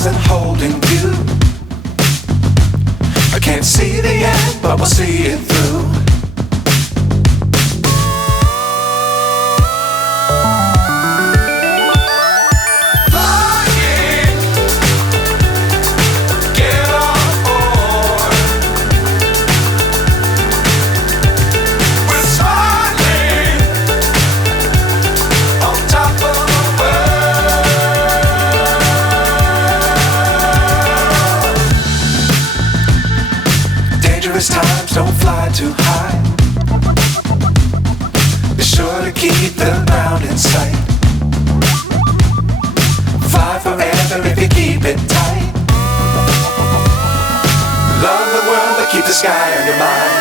stars and holding you. I can't see the end, but we'll see it through. Times don't fly too high. Be sure to keep the ground in sight. Fly forever if you keep it tight. Love the world but keep the sky on your mind.